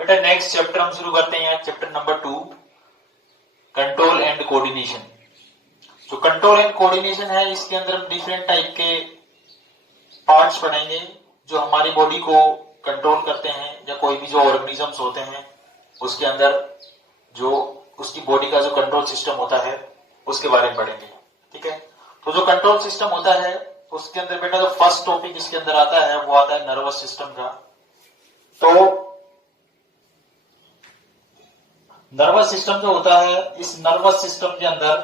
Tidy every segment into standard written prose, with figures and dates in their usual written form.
बेटा next chapter हम शुरू करते हैं, chapter number 2, control and coordination. जो कंट्रोल एंड कोऑर्डिनेशन है, इसके अंदर हम डिफरेंट टाइप के पार्ट्स पढ़ेंगे जो हमारी बॉडी को कंट्रोल करते हैं, या कोई भी जो ऑर्गेनिजम्स होते हैं उसके अंदर जो उसकी बॉडी का जो कंट्रोल सिस्टम होता है उसके बारे में पढ़ेंगे। ठीक है, तो जो कंट्रोल सिस्टम होता है उसके अंदर बेटा जो फर्स्ट टॉपिक इसके अंदर आता है वो आता है नर्वस सिस्टम का। तो नर्वस सिस्टम जो होता है, इस नर्वस सिस्टम के अंदर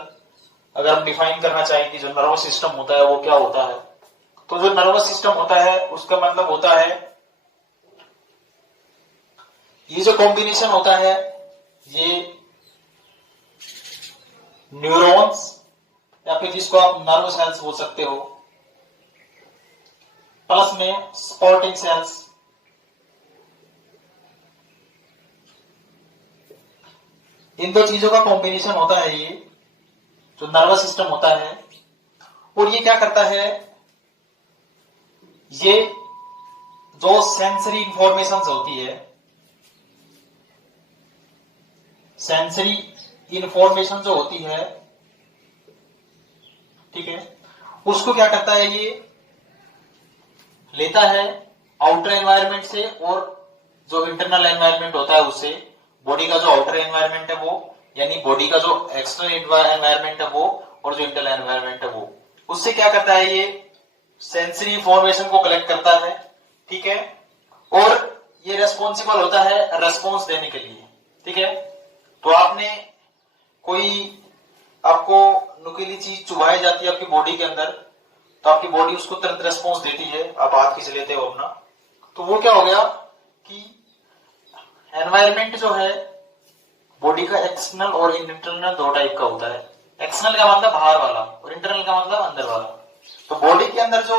अगर हम डिफाइन करना चाहें कि जो नर्वस सिस्टम होता है वो क्या होता है, तो जो नर्वस सिस्टम होता है उसका मतलब होता है ये जो कॉम्बिनेशन होता है ये न्यूरॉन्स या फिर जिसको आप नर्व सेल्स बोल सकते हो, प्लस में सपोर्टिंग सेल्स, इन दो चीजों का कॉम्बिनेशन होता है ये जो नर्वस सिस्टम होता है। और ये क्या करता है, ये जो सेंसरी इंफॉर्मेशन होती है, सेंसरी इंफॉर्मेशन जो होती है, ठीक है, उसको क्या करता है, ये लेता है आउटर एनवायरनमेंट से और जो इंटरनल एनवायरनमेंट होता है उससे। बॉडी का जो आउटर एनवायरनमेंट है वो, यानी बॉडी का जो एक्सटर्नल एनवायरनमेंट है वो, और जो इंटरनल एनवायरनमेंट है वो, उससे क्या करता है, ये सेंसरी इंफॉर्मेशन को कलेक्ट करता है। ठीक है, और ये रेस्पॉन्सिबल होता है रेस्पॉन्स देने के लिए। ठीक है, तो आपने कोई आपको नुकीली चीज चुभाई जाती है आपकी बॉडी के अंदर, तो आपकी बॉडी उसको तुरंत रेस्पॉन्स देती है, आप हाथ खींच लेते हो अपना, तो वो क्या हो गया कि एनवायरनमेंट जो है बॉडी का एक्सटर्नल और इंटरनल दो टाइप का होता है। एक्सटर्नल का मतलब बाहर वाला और इंटरनल का मतलब अंदर वाला। तो बॉडी के अंदर जो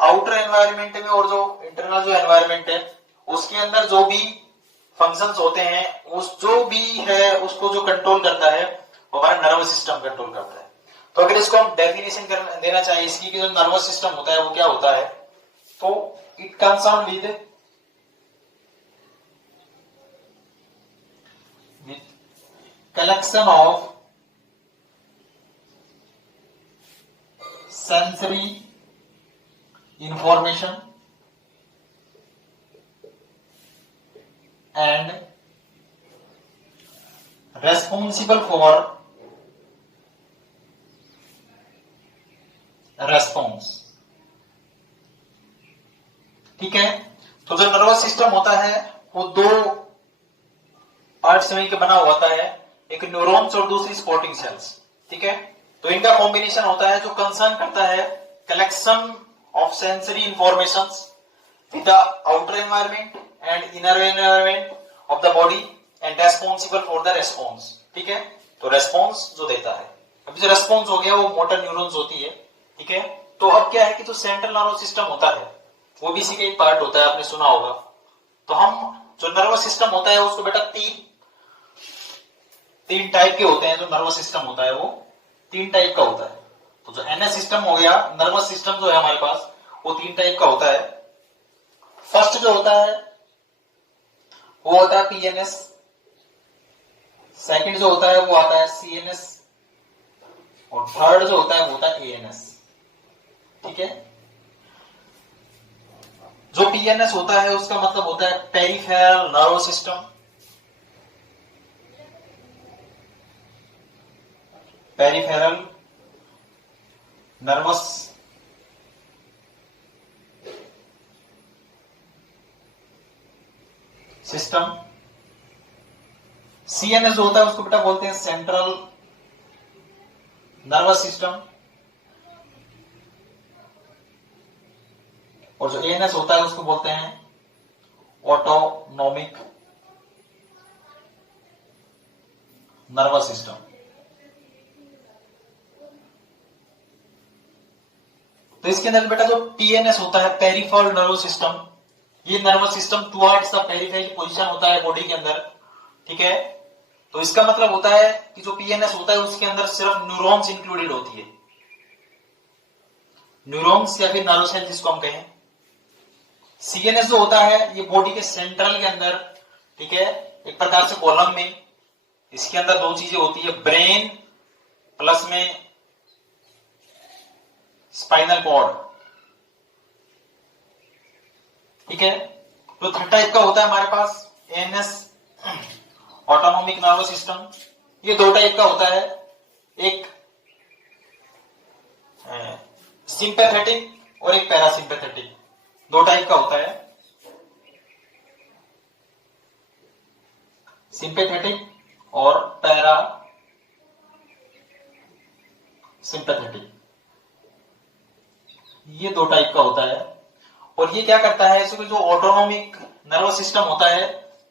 आउटर एनवायरनमेंट में और जो इंटरनल जो एनवायरनमेंट है उसके अंदर जो भी फंक्शंस होते हैं, उस जो भी है उसको जो कंट्रोल करता है वो हमारा नर्वस सिस्टम कंट्रोल करता है। तो अगर इसको हम डेफिनेशन देना चाहिए इसकी कि जो नर्वस सिस्टम होता है वो क्या होता है, तो it comes on with collection of sensory information and responsible for response। ठीक है, तो जो नर्वस सिस्टम होता है वो दो पार्ट्स में बना हुआ होता है, एक न्यूरॉन्स और दूसरी सपोर्टिंग सेल्स। ठीक है, तो इनका कॉम्बिनेशन होता है जो कंसर्न करता है collection of sensory informations with the outer environment and inner environment of the body and responsible for the response. ठीक है, तो रेस्पॉन्स जो देता है, अभी जो रेस्पॉन्स हो गया वो मोटर न्यूरॉन्स होती है। ठीक है, तो अब क्या है कि जो सेंट्रल नर्वस सिस्टम होता है वो भी इसी का एक पार्ट होता है, आपने सुना होगा। तो हम जो नर्वस सिस्टम होता है उसको बेटा तीन टाइप के होते हैं। जो नर्वस सिस्टम होता है वो तीन टाइप का होता है। तो जो एनएस सिस्टम हो गया, नर्वस सिस्टम जो है हमारे पास वो तीन टाइप का होता है। फर्स्ट जो होता है वो होता है पीएनएस, सेकंड जो होता है वो आता है सीएनएस, और थर्ड जो होता है वो होता है एएनएस। ठीक है, जो पीएनएस होता है उसका मतलब होता है peripheral nervous system, peripheral nervous system. CNS जो होता है उसको बेटा बोलते हैं सेंट्रल नर्वस सिस्टम, और जो एएनएस होता है उसको बोलते हैं ऑटोनॉमिक नर्वस सिस्टम। तो इसके अंदर बेटा जो पीएनएस होता है पेरिफेरल नर्वस सिस्टम, ये nervous system towards the peripheral position होता है बॉडी के अंदर। ठीक है, तो इसका मतलब होता है कि जो पीएनएस होता है उसके अंदर सिर्फ न्यूरॉन्स इंक्लूडेड होती है, न्यूरॉन्स या फिर नर्व सेल जिसको हम कहें। सीएनएस जो होता है ये बॉडी के सेंट्रल के अंदर ठीक है, एक प्रकार से कॉलम में इसके अंदर दो चीजें होती है, ब्रेन प्लस में स्पाइनल कॉर्ड। ठीक है, तो थर्ड टाइप का होता है हमारे पास एएनएस, ऑटोनोमिक नर्वस सिस्टम। ये दो टाइप का होता है, एक सिंपैथेटिक और एक पैरासिम्पैथेटिक, दो टाइप का होता है, सिंपैथेटिक और पैरा सिंपैथेटिक, ये दो टाइप का होता है। और ये क्या करता है, इसमें जो ऑटोनोमिक नर्वस सिस्टम होता है,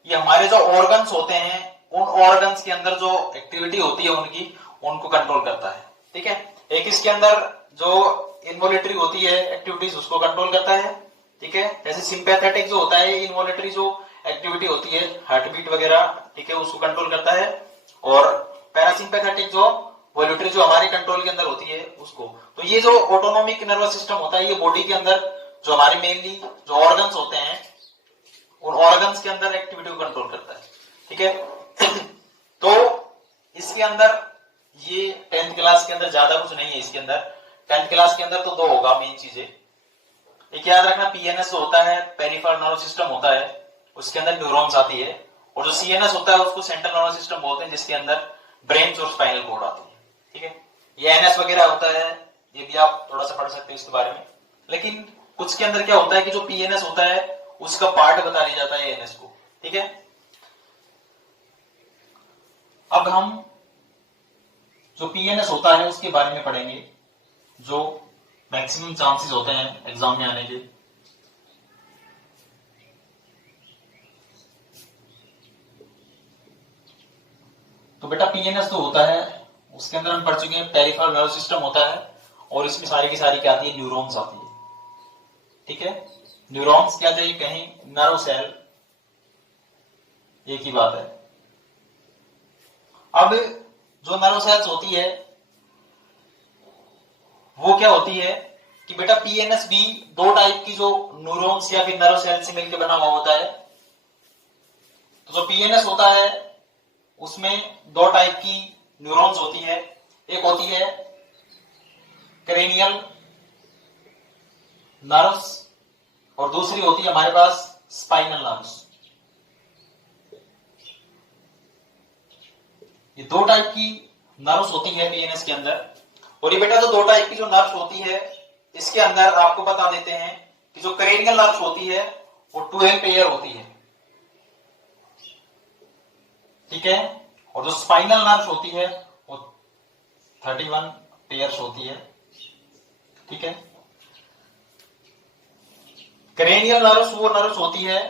ये हमारे जो ऑर्गन्स होते हैं, उन ऑर्गन्स के अंदर जो एक्टिविटी होती है उनकी, उनको कंट्रोल करता है। ठीक है, एक इसके अंदर जो इन्वॉलेटरी होती है एक्टिविटीज, उसको कंट्रोल करता है। ठीक है, जैसे सिंपैथेटिक जो होता है, इन्वॉलेटरी जो एक्टिविटी होती है, हार्ट बीट वगैरह, ठीक है, उसको कंट्रोल करता है। और पैरासिम्पैथेटिक जो वॉल्यूटरी जो हमारे कंट्रोल के अंदर होती है, उसको। तो ये जो ऑटोनोमिक नर्वस सिस्टम होता है, ये बॉडी के अंदर जो हमारे मेनली जो ऑर्गन्स होते हैं, उन ऑर्गन्स के अंदर एक्टिविटी को कंट्रोल करता है। ठीक है, तो इसके अंदर ये 10th क्लास के अंदर ज्यादा कुछ नहीं है। इसके अंदर 10th क्लास के अंदर तो दो होगा मेन चीजें, एक याद रखना, पीएनएस होता है, पेरिफेरल नर्वस सिस्टम होता है, उसके अंदर न्यूरॉन्स आती है। और जो सीएनएस होता है उसको सेंट्रल नर्वस सिस्टम बोलते हैं, जिसके अंदर ब्रेन और स्पाइनल कॉर्ड आती है। ठीक है, ये एनएस वगैरह होता है, ये भी आप थोड़ा सा पढ़ सकते हैं इसके बारे में। लेकिन कुछ के अंदर क्या होता है कि जो पीएनएस होता है उसका पार्ट बता दिया जाता है एनएस को। ठीक है, अब हम जो पीएनएस होता है उसके बारे में पढ़ेंगे, जो मैक्सिमम चांसेस होते हैं एग्जाम में आने के। तो बेटा पीएनएस जो होता है उसके अंदर हम पढ़ चुके हैं, पेरिफेरल नर्वस सिस्टम होता है, और इसमें सारी की सारी क्या आती है, न्यूरॉन्स आती है। ठीक है, न्यूरॉन्स क्या चाहिए, कहीं नर्व सेल, एक ही बात है। अब जो नर्व सेल्स होती है वो क्या होती है कि बेटा पीएनएस भी दो टाइप की जो न्यूरॉन्स या फिर नर्व सेल से मिलकर बना हुआ होता है। तो जो पीएनएस होता है उसमें दो टाइप की न्यूरॉन्स होती है, एक होती है क्रेनियल नर्व्स और दूसरी होती है हमारे पास स्पाइनल नर्व्स। ये दो टाइप की नर्व्स होती है पीएनएस के अंदर। और ये बेटा जो दो टाइप की जो नर्व्स होती है, इसके अंदर आपको बता देते हैं कि जो क्रेनियल नर्व्स होती है वो 12 पेयर होती है। ठीक है, और जो स्पाइनल नर्व्स होती है वो 31 पेयर्स होती है। ठीक है, क्रेनियल नर्व्स वो नर्व्स होती है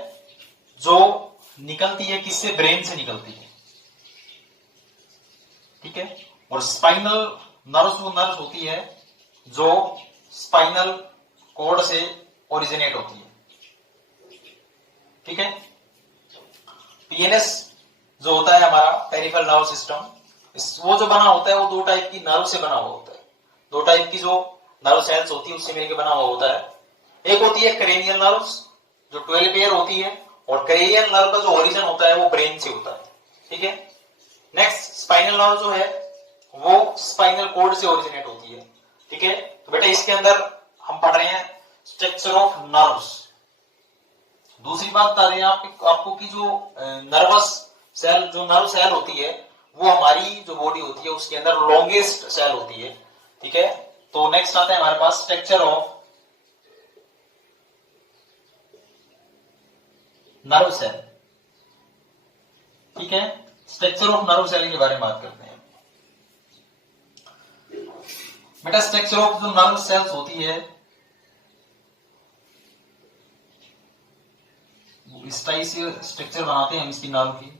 जो निकलती है किससे, ब्रेन से निकलती है। ठीक है, और स्पाइनल नर्व्स वो नर्व्स होती है जो स्पाइनल कॉर्ड से ओरिजिनेट होती है। ठीक है, पीएनएस जो होता है हमारा पेरिफेरल नर्व सिस्टम, वो जो बना होता है वो दो टाइप की नर्व से बना हुआ होता है, दो टाइप की जो नर्व सेल्स होती है उससे मिलकर बना हुआ होता है। एक होती है क्रेनियल नर्व्स जो 12 पेयर होती है, और क्रेनियल नर्व का जो ओरिजिन होता है वो ब्रेन से होता है। ठीक है, नेक्स्ट स्पाइनल नर्व जो है वो स्पाइनल कॉर्ड से ओरिजिनेट होती है। ठीक है, तो बेटा इसके अंदर हम पढ़ रहे हैं स्ट्रक्चर ऑफ नर्व्स। दूसरी बात बता रहे हैं आपको कि जो नर्वस सेल, जो नर्व सेल होती है, वो हमारी जो बॉडी होती है उसके अंदर लॉन्गेस्ट सेल होती है। ठीक है, तो नेक्स्ट आता है हमारे पास स्ट्रक्चर ऑफ नर्व सेल। ठीक है, स्ट्रक्चर ऑफ नर्व सेल के बारे में बात करते हैं। बेटा स्ट्रक्चर ऑफ जो नर्व सेल्स होती है इस टाइप से स्ट्रक्चर बनाते हैं हम इसकी नर्व की।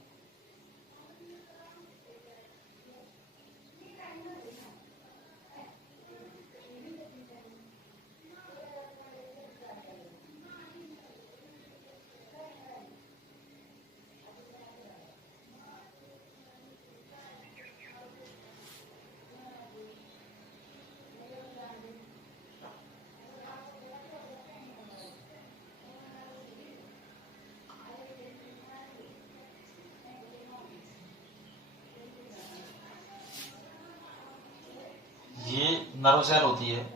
नर्व सेल होती है।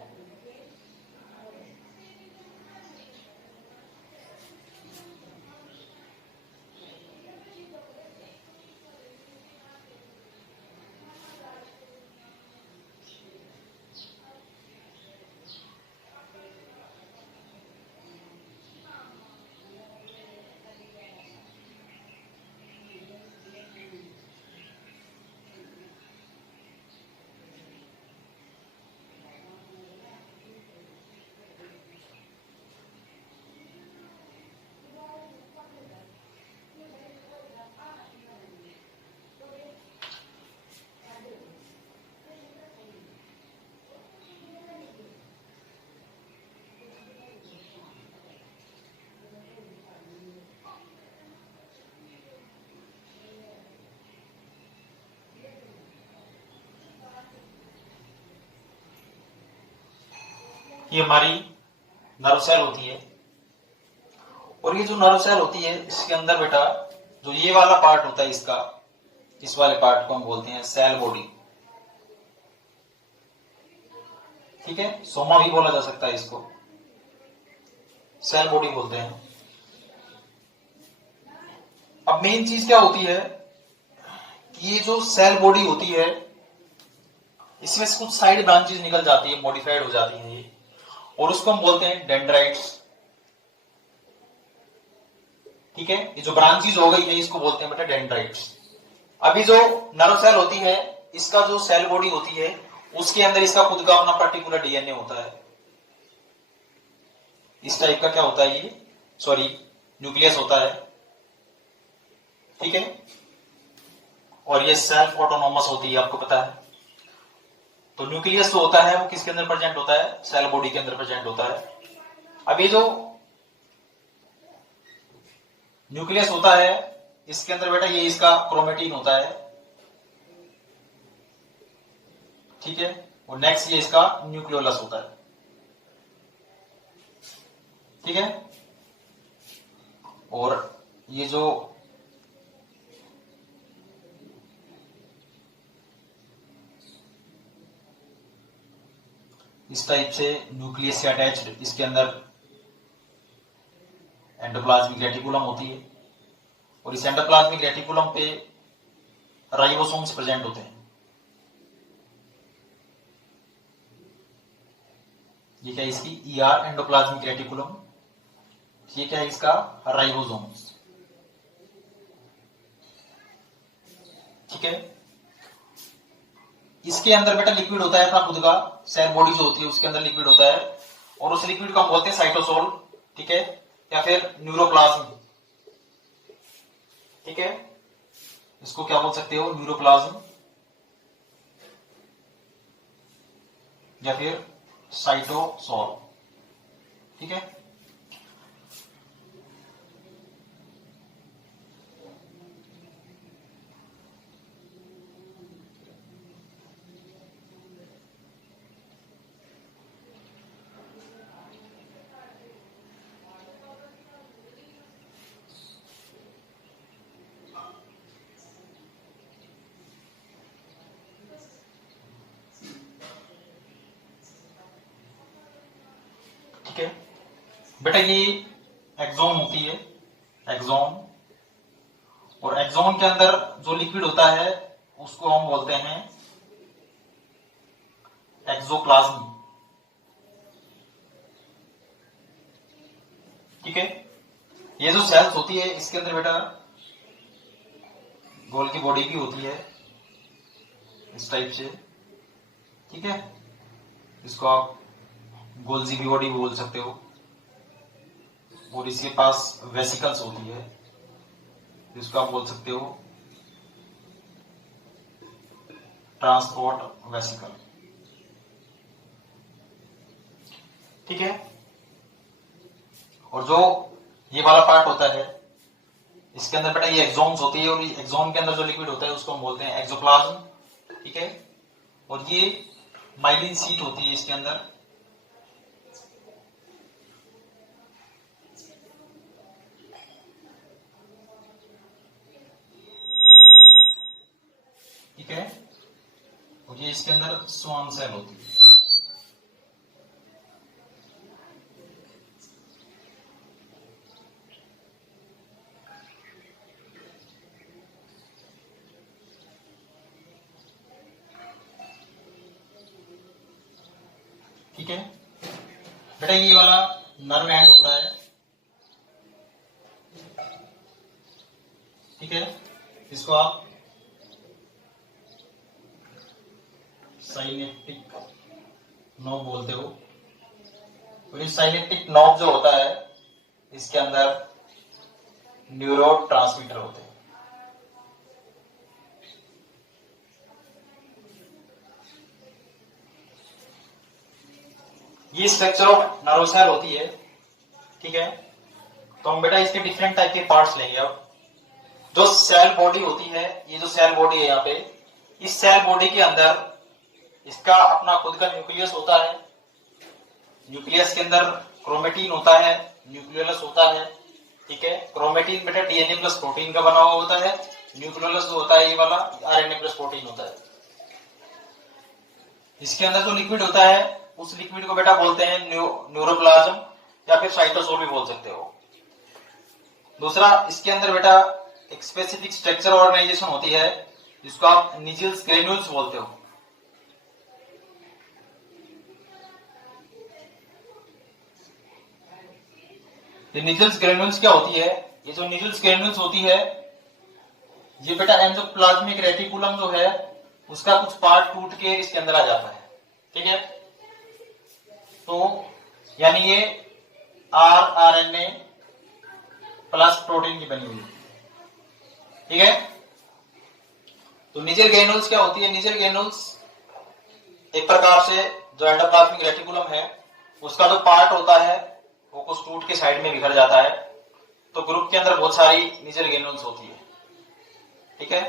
ये हमारी नर्व सेल होती है। और ये जो नर्व सेल होती है इसके अंदर बेटा जो ये वाला पार्ट होता है इसका, इस वाले पार्ट को हम बोलते हैं सेल बॉडी। ठीक है, सोमा भी बोला जा सकता है इसको, सेल बॉडी बोलते हैं। अब मेन चीज क्या होती है कि ये जो सेल बॉडी होती है इसमें से कुछ साइड ब्रांचेस निकल जाती है, मॉडिफाइड हो जाती है ये, और उसको हम बोलते हैं डेंड्राइट्स। ठीक है, ये जो ब्रांचेस हो गई है इसको बोलते हैं बेटा डेंड्राइट्स। अभी जो नर्व सेल होती है इसका जो सेल बॉडी होती है उसके अंदर इसका खुद का अपना पर्टिकुलर डीएनए होता है। इस टाइप का क्या होता है ये, सॉरी न्यूक्लियस होता है। ठीक है, और ये सेल्फ ऑटोनोमस होती है, आपको पता है। तो न्यूक्लियस जो होता है वो किसके अंदर प्रेजेंट होता है, सेल बॉडी के अंदर प्रेजेंट होता है। अब ये जो न्यूक्लियस होता है इसके अंदर बेटा ये इसका क्रोमेटिन होता है। ठीक है, और नेक्स्ट ये इसका न्यूक्लियोलस होता है। ठीक है, और ये जो इस टाइप से न्यूक्लियस से अटैच्ड इसके अंदर एंडोप्लाज्मिक रेटिकुलम होती है, और इस एंडोप्लाज्मिक रेटिकुलम पे राइबोसोम्स प्रेजेंट होते हैं। ये क्या है इसकी ईआर एंडोप्लाज्मिक रेटिकुलम, ये क्या है इसका राइबोसोम्स। ठीक है, इसके अंदर बेटा लिक्विड होता है अपना खुद का, सेल बॉडी जो होती है उसके अंदर लिक्विड होता है, और उस लिक्विड को हम बोलते हैं साइटोसोल। ठीक है, या फिर न्यूरोप्लाज्म। ठीक है, इसको क्या बोल सकते हो, न्यूरोप्लाज्म या फिर साइटोसोल। ठीक है, ठीक है बेटा, ये एक्सोन होती है, एक्सोन। और एक्सोन के अंदर जो लिक्विड होता है उसको हम बोलते हैं एक्सोप्लाज्म। ठीक है, ये जो सेल्स होती है इसके अंदर बेटा गोल की बॉडी भी होती है इस टाइप से। ठीक है, इसको आप गोल्जी की बॉडी बोल सकते हो, और इसके पास वेसिकल्स होती है जिसको आप बोल सकते हो ट्रांसपोर्ट वेसिकल। ठीक है, और जो ये वाला पार्ट होता है इसके अंदर बेटा ये एक्सोन्स होती है, और ये एक्सोन के अंदर जो लिक्विड होता है उसको हम बोलते हैं एक्सोप्लाज्म। ठीक है, और ये माइलिन सीट होती है इसके अंदर। ठीक है, और ये इसके अंदर स्वान सेल होती है। ठीक है बेटा, ये वाला नर्व एंड होता है, ठीक है, इसको आप साइनेप्टिक नॉब बोलते हो। और इस साइनेप्टिक नॉब जो होता है इसके अंदर न्यूरोट्रांसमीटर होते हैं। ये स्ट्रक्चर ऑफ नर्व सेल होती है, ठीक है। तो हम बेटा इसके डिफरेंट टाइप के पार्ट्स लेंगे। अब जो सेल बॉडी होती है, ये जो सेल बॉडी है यहाँ पे, इस सेल बॉडी के अंदर इसका अपना खुद का न्यूक्लियस होता है। न्यूक्लियस के अंदर क्रोमेटिन होता है, न्यूक्लियोलस होता है, ठीक है। क्रोमेटिन बेटा डीएनए प्लस प्रोटीन का बना हुआ होता है, न्यूक्लियोलस जो होता है ये वाला आरएनए प्लस प्रोटीन होता है। इसके अंदर जो लिक्विड होता है उस लिक्विड को बेटा बोलते हैं न्यूरोप्लाज्म या फिर साइटोसोल भी बोल सकते हो। दूसरा, इसके अंदर बेटा एक स्पेसिफिक स्ट्रक्चर ऑर्गेनाइजेशन होती है जिसको आप निजिल्स ग्रेन्यूल्स बोलते हो। ये निजिल्स ग्रेन्यूल्स क्या होती है? ये जो निजिल्स ग्रेन्यूल्स होती है ये बेटा एंडोप्लाज्मिक रेटिकुलम जो है उसका कुछ पार्ट टूट के इसके अंदर आ जाता है, ठीक है। तो यानी ये आरएनए प्लस प्रोटीन की बनी हुई है, ठीक है। तो निजल ग्रेन्यूल्स क्या होती है? निजल ग्रेन्यूल्स एक प्रकार से जो एंडोप्लाज्मिक रेटिकुलम है उसका जो पार्ट होता है वो कुछ टूट के साइड में बिखर जाता है। तो ग्रुप के अंदर बहुत सारी निजल ग्रेन्यूल्स होती है, ठीक है।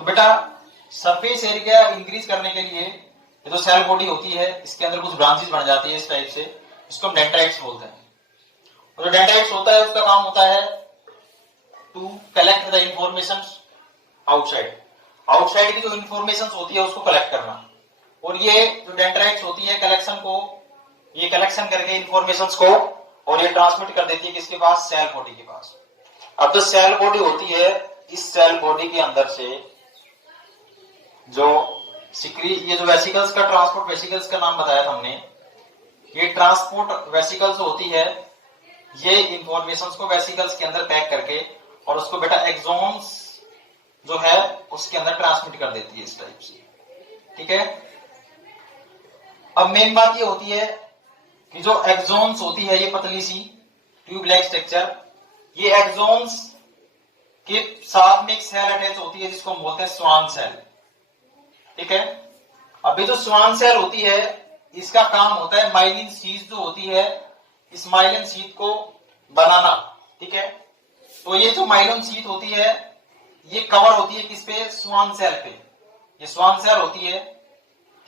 तो बेटा सरफेस एरिया इंक्रीज करने के लिए ये जो सेल बॉडी होती है इसके अंदर कुछ ब्रांचेस बन जाती है इस टाइप से, इसको हम डेंड्राइट्स बोलते हैं। और जो डेंड्राइट्स होता है उसका काम होता है to collect the information outside. Outside की जो इंफॉर्मेशन होती है उसको कलेक्ट करना। और ये जो डेंड्राइट्स होती है ये कलेक्शन करके इंफॉर्मेशन को और ये ट्रांसमिट कर देती है किसके पास? सेल बॉडी के पास। अब जो सेल बॉडी होती है इस सेल बॉडी के अंदर से जो ये जो वेसिकल्स का ट्रांसपोर्ट वेसिकल्स का नाम बताया था हमने, ये ट्रांसपोर्ट वेसिकल्स होती है, ये इंफॉर्मेशन को वेसिकल्स के अंदर पैक करके और उसको बेटा एक्सोन्स जो है उसके अंदर ट्रांसमिट कर देती है इस टाइप से, ठीक है। अब मेन बात ये होती है कि जो एक्सोन्स होती है ये पतली सी ट्यूब लाइक स्ट्रक्चर, ये एक्सोन्स के साथ में एक सेल अटैच होती है जिसको हम बोलते हैं स्वान सेल, ठीक है। अभी जो स्वान सेल होती है इसका काम होता है माइलिन शीथ जो होती है इस माइलिन शीथ को बनाना, ठीक है। तो ये जो माइलिन शीथ होती है ये कवर होती है किस पे? स्वान सेल पे। ये स्वान सेल होती है,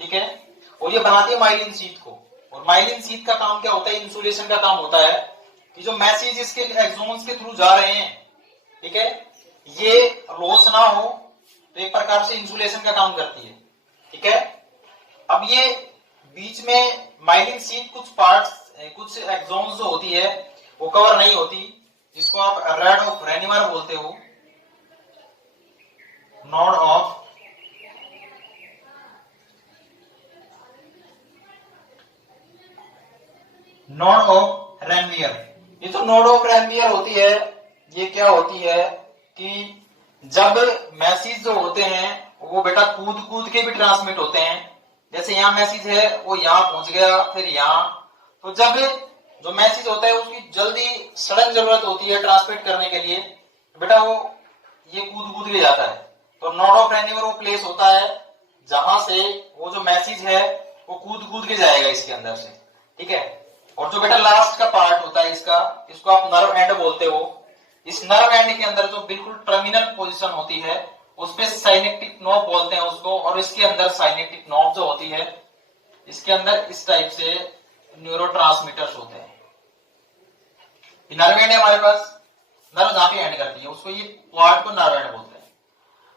ठीक है। और ये बनाती है माइलिन शीथ को। और माइलिन शीथ का काम क्या होता है? इंसुलेशन का काम होता है कि जो मैसेज इसके एक्सोन्स के थ्रू जा रहे हैं, ठीक है, ये लॉस ना हो, तो एक प्रकार से इंसुलेशन का काम करती है, ठीक है। अब ये बीच में माइलिन शीथ कुछ एक्सोन्स जो होती है वो कवर नहीं होती, जिसको आप रॉड ऑफ रेनिमर बोलते हो, नोड ऑफ रेनवियर। ये तो नोड ऑफ रेनवियर होती है, ये क्या होती है कि जब मैसेज जो होते हैं वो बेटा कूद कूद के भी ट्रांसमिट होते हैं। जैसे यहाँ मैसेज है वो यहाँ पहुंच गया, फिर यहाँ, तो जब जो मैसेज होता है उसकी जल्दी सडन जरूरत होती है ट्रांसमिट करने के लिए, बेटा वो ये कूद कूद के जाता है। तो नोड ऑफ रेनवियर वो प्लेस होता है जहां से वो जो मैसेज है वो कूद कूद के जाएगा इसके अंदर से, ठीक है। और जो बेटा लास्ट का पार्ट होता है इसको आप नर्व एंड बोलते हो। इस नर्व एंड के अंदर जो बिल्कुल टर्मिनल पोजीशन होती है उस पे साइनेप्टिक नॉब बोलते हैं उसको। और इसके अंदर साइनेप्टिक नॉब जो होती है इसके अंदर इस टाइप से न्यूरोट्रांसमीटर्स होते हैं। नर्व एंड है हमारे पास, नर्व जहां पे एंड करती है उसको ये पार्ट को नर्व एंड बोलते हैं।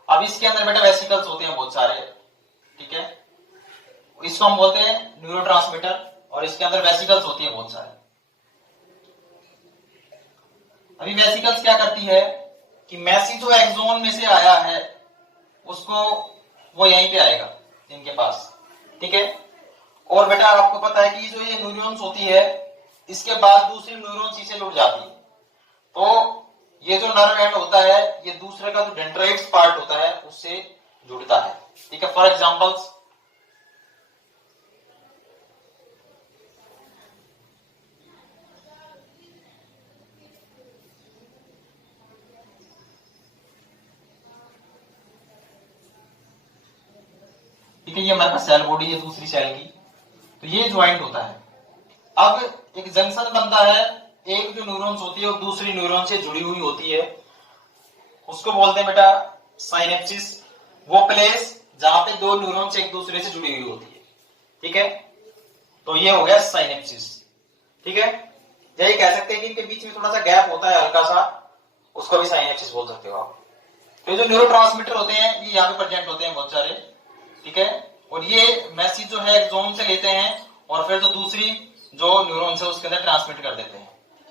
अब इसके अंदर बेटा वेसिकल्स होते हैं बहुत सारे, ठीक है, इसको हम बोलते हैं न्यूरोट्रांसमीटर। और इसके अंदर वेसिकल्स होती है बहुत सारे। अभी वेसिकल्स क्या करती है कि मैसेज जो एक्सोन में से आया है उसको वो यहीं पे आएगा, इनके पास, ठीक है। और बेटा आपको पता है कि जो ये न्यूरॉन्स होती है इसके बाद दूसरी न्यूरॉन्स इसे जुड़ जाती है, तो ये जो नर्व एंड होता है ये दूसरे का जो डेंड्राइट्स पार्ट होता है उससे जुड़ता है, ठीक है। फॉर एग्जांपल्स ठीक है, ये हमारे पास सेल बॉडी है दूसरी सेल की, तो ये ज्वाइंट होता है। अब एक जंक्शन बनता है, एक जो न्यूरॉन्स होती है वो दूसरी न्यूरॉन से जुड़ी हुई होती है, उसको बोलते हैं बेटा साइनेप्सिस। वो प्लेस जहां पे दो न्यूरॉन्स एक दूसरे से जुड़ी हुई होती है, ठीक है, तो ये हो गया साइनेप्सिस, ठीक है। यही कह सकते हैं कि इनके बीच में थोड़ा सा गैप होता है हल्का सा, उसको भी साइनेप्सिस बोल सकते हो आप। तो जो न्यूरोट्रांसमीटर होते हैं ये यहाँ पे प्रेजेंट होते हैं बहुत सारे, ठीक है, और ये मैसेज जो है एक्सोन से लेते हैं और फिर जो दूसरी जो न्यूरॉन्स है उसके अंदर ट्रांसमिट कर देते हैं,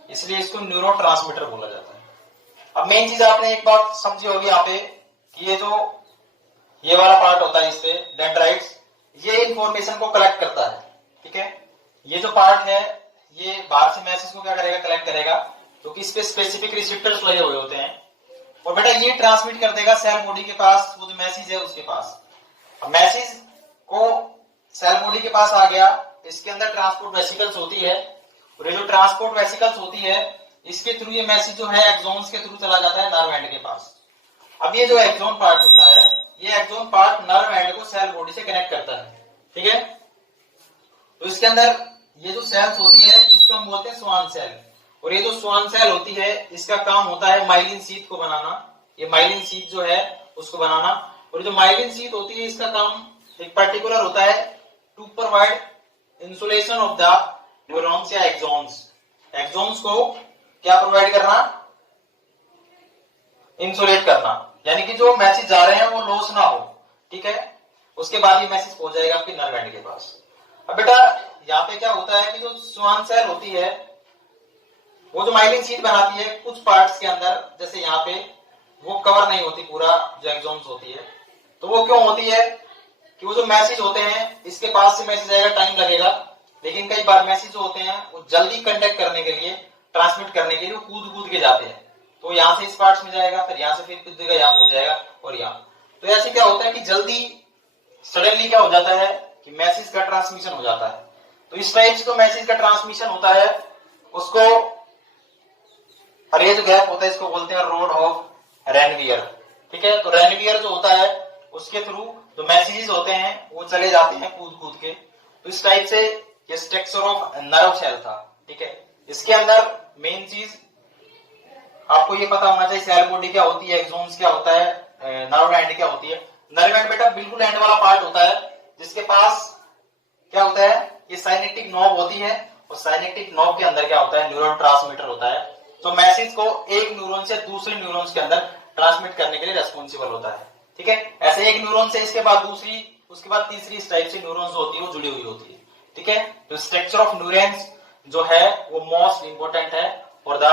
इसलिए इसको न्यूरोट्रांसमीटर बोला जाता है। अब मेन चीज आपने एक बात समझी होगी यहाँ पे कि ये जो ये वाला पार्ट होता है इस पे डेंड्राइट्स, ये इंफॉर्मेशन को कलेक्ट करता है, ठीक है। ये जो पार्ट है ये बाहर से मैसेज को क्या करेगा, कलेक्ट करेगा, क्योंकि इस पे स्पेसिफिक रिसेप्टर्स लगे हुए होते हैं, और बेटा ये ट्रांसमिट कर देगा सेल बॉडी के पास, वो जो मैसेज है उसके पास। अब मैसेज को सेल बॉडी के पास आ गया, इसके अंदर ट्रांसपोर्ट वेसिकल्स होती है, और ये जो ट्रांसपोर्ट वेसिकल्स होती है इसके थ्रू ये मैसेज जो है एक्सोन्स के थ्रू चला जाता है नर्व एंड के पास। अब ये जो एक्सोन पार्ट होता है ये एक्सोन पार्ट नर्व एंड को सेल बॉडी से कनेक्ट करता है, ठीक है। तो इसके अंदर ये जो सेल्स होती है इसको हम बोलते हैं स्वान सेल, और ये जो स्वान सेल होती है इसका काम होता है माइलिन शीथ को बनाना, ये माइलिन शीथ जो है उसको बनाना, और जो माइलिन शीथ होती है इसका काम एक पर्टिकुलर होता है to provide insulation of the neurons या एक्सोन्स। एक्सोन्स को क्या प्रोवाइड करना, इंसुलेट करना, यानी कि जो मैसेज जा रहे हैं वो लॉस ना हो, ठीक है। उसके बाद ये मैसेज पहुंच जाएगा आपके नर्व एंड के पास। अब बेटा यहाँ पे क्या होता है कि जो स्वान सेल होती है वो जो माइलिन शीट बनाती है कुछ पार्ट्स के अंदर, जैसे यहाँ पे वो कवर नहीं होती पूरा जो एक्सोन्स होती है, तो वो क्यों होती है कि वो जो मैसेज होते हैं इसके पास से मैसेज आएगा, टाइम लगेगा, लेकिन कई बार मैसेज जो होते हैं वो जल्दी कंडक्ट करने के लिए, ट्रांसमिट करने के लिए वो कूद कूद के जाते हैं, तो यहाँ से इस पार्ट्स में जाएगा, फिर यहाँ से फिर कूदेगा, यहाँ हो जाएगा और यहाँ। तो ऐसे क्या होता है कि जल्दी सडनली क्या हो जाता है कि मैसेज का ट्रांसमिशन हो जाता है। तो इस टाइप से जो मैसेज का ट्रांसमिशन होता है उसको अरे जो गैप होता है इसको बोलते हैं रोड ऑफ रेनवियर, ठीक है। तो रेनवियर जो होता है उसके थ्रू जो मैसेजेस होते हैं वो चले जाते हैं कूद कूद के। तो इस टाइप से ये स्ट्रक्चर ऑफ नर्व सेल था, ठीक है। इसके अंदर मेन चीज आपको ये पता होना चाहिए सेल बॉडी क्या होती है, एक्सोन्स क्या होता है, नर्व एंड क्या होती है। नर्व एंड बेटा बिल्कुल एंड वाला पार्ट होता है जिसके पास क्या होता है, ये साइनेप्टिक नॉब होती है, और साइनेप्टिक नॉब के अंदर क्या होता है, न्यूरॉन ट्रांसमीटर होता है, तो मैसेज को एक न्यूरॉन से दूसरे न्यूरॉन्स के अंदर ट्रांसमिट करने के लिए रेस्पॉन्सिबल होता है, ठीक है। ऐसे एक न्यूरॉन से इसके बाद दूसरी, उसके बाद तीसरी, इस टाइप से न्यूरॉन्स होती है वो जुड़ी हुई होती है, ठीक है। तो स्ट्रक्चर ऑफ न्यूरॉन्स जो है वो मोस्ट इंपोर्टेंट है for the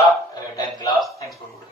10th class. Thanks for today.